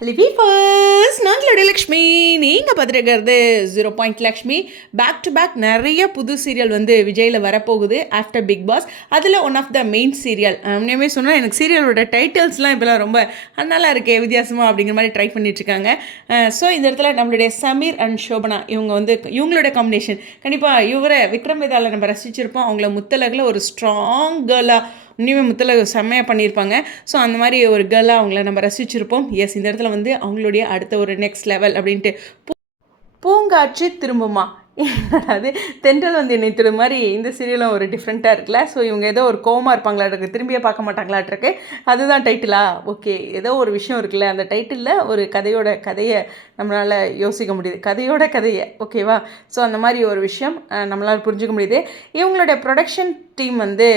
லிவிஃபர்ஸ் நாங்களோட லக்ஷ்மி நீங்கள் பார்த்துருக்கிறது 0 லக்ஷ்மி. பேக் டு பேக் நிறைய புது சீரியல் வந்து விஜயில் வரப்போகுது ஆஃப்டர் பிக் பாஸ். அதில் one of the main serial. உண்மையுமே சொன்னால் எனக்கு சீரியலோட டைட்டில்ஸ்லாம் இப்போலாம் ரொம்ப நல்லா இருக்கே வித்தியாசமாக அப்படிங்கிற மாதிரி ட்ரை பண்ணிட்டுருக்காங்க. ஸோ இந்த இடத்துல நம்மளுடைய சமீர் அண்ட் சோபனா இவங்க வந்து இவங்களோட காம்பினேஷன் கண்டிப்பாக இவரை விக்ரம் வேதாவில் நம்ம ரசிச்சிருப்போம். அவங்கள முத்தலகில் ஒரு ஸ்ட்ராங் கேர்ளாக இன்னுமே முத்தலகு செம்மையாக பண்ணியிருப்பாங்க. ஸோ அந்த மாதிரி ஒரு கேர்ளாக அவங்கள நம்ம ரசிச்சிருப்போம். எஸ், இந்த இடத்துல வந்து அவங்களுடைய அடுத்த ஒரு நெக்ஸ்ட் லெவல் அப்படின்ட்டு பூங்காற்று திரும்புமா அது தென்றல் வந்து என்னை மாதிரி இந்த சீரியலும் ஒரு டிஃப்ரெண்ட்டாக இருக்குல்ல. ஸோ இவங்க ஏதோ ஒரு கோவமாக இருப்பாங்களாட்ருக்கு, திரும்பியே பார்க்க மாட்டாங்களாட்ருக்கு. அதுதான் டைட்டிலா? ஓகே, ஏதோ ஒரு விஷயம் இருக்குல்ல அந்த டைட்டிலில் ஒரு கதையை நம்மளால் யோசிக்க முடியுது, கதையை. ஓகேவா? ஸோ அந்த மாதிரி ஒரு விஷயம் நம்மளால் புரிஞ்சுக்க முடியுது. இவங்களுடைய ப்ரொடக்ஷன் டீம் வந்து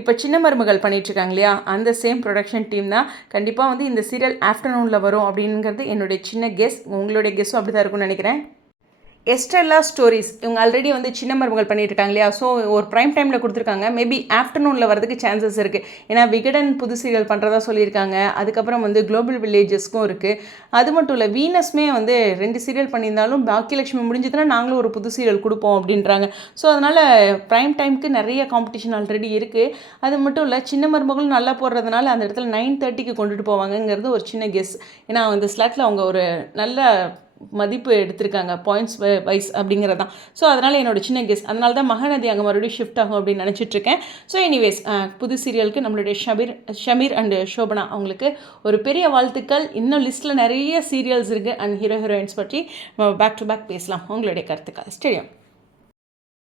இப்போ சின்ன மருமகள் பண்ணிகிட்ருக்காங்க இல்லையா, அந்த சேம் ப்ரொடக்ஷன் டீம் தான். கண்டிப்பாக வந்து இந்த சீரியல் ஆஃப்டர்நூனில் வரும் அப்படிங்கிறது என்னுடைய சின்ன கெஸ். உங்களுடைய கெஸ்ஸும் அப்படி தான் இருக்கும்னு நினைக்கிறேன். எஸ்டெல்லா ஸ்டோரிஸ் இவங்க ஆல்ரெடி வந்து சின்ன மருமகள் பண்ணிட்டு இருக்காங்க இல்லையா. ஸோ ஒரு ப்ரைம் டைமில் கொடுத்துருக்காங்க. மேபி ஆஃப்டர்நூனில் வரதுக்கு சான்சஸ் இருக்குது. ஏன்னா விகடன் புது சீரியல் பண்ணுறதா சொல்லியிருக்காங்க. அதுக்கப்புறம் வந்து குளோபல் வில்லேஜஸ்க்கும் இருக்குது. அது மட்டும் இல்லை, வீனஸ்மே வந்து 2 சீரியல் பண்ணியிருந்தாலும் பாக்கியலட்சுமி முடிஞ்சதுன்னா நாங்களும் ஒரு புது சீரியல் கொடுப்போம் அப்படின்றாங்க. ஸோ அதனால் ப்ரைம் டைமுக்கு நிறைய காம்படிஷன் ஆல்ரெடி இருக்குது. அது மட்டும் இல்லை, சின்ன மருமகளும் நல்லா போடுறதுனால அந்த இடத்துல 9:30க்கு கொண்டுட்டு போவாங்கங்கிறது ஒரு சின்ன கெஸ். ஏன்னா அந்த ஸ்லாட்டில் அவங்க ஒரு நல்ல மதிப்பு எடுத்திருக்காங்க, பாயிண்ட்ஸ் வைஸ் அப்படிங்கிறது தான். ஸோ அதனால் என்னோட சின்ன கெஸ். அதனால தான் மகாநதி அங்கே மறுபடியும் ஷிஃப்ட் ஆகும் அப்படின்னு நினச்சிட்ருக்கேன். ஸோ எனிவேஸ், புது சீரியலுக்கு நம்மளுடைய ஷமீர் அண்டு சோபனா அவங்களுக்கு ஒரு பெரிய வாழ்த்துக்கள். இன்னும் லிஸ்ட்டில் நிறைய சீரியல்ஸ் இருக்குது அண்ட் ஹீரோயின்ஸ் பற்றி பேக் டு பேக் பேசலாம். உங்களுடைய கருத்துக்கள் ஸ்டேடியம்.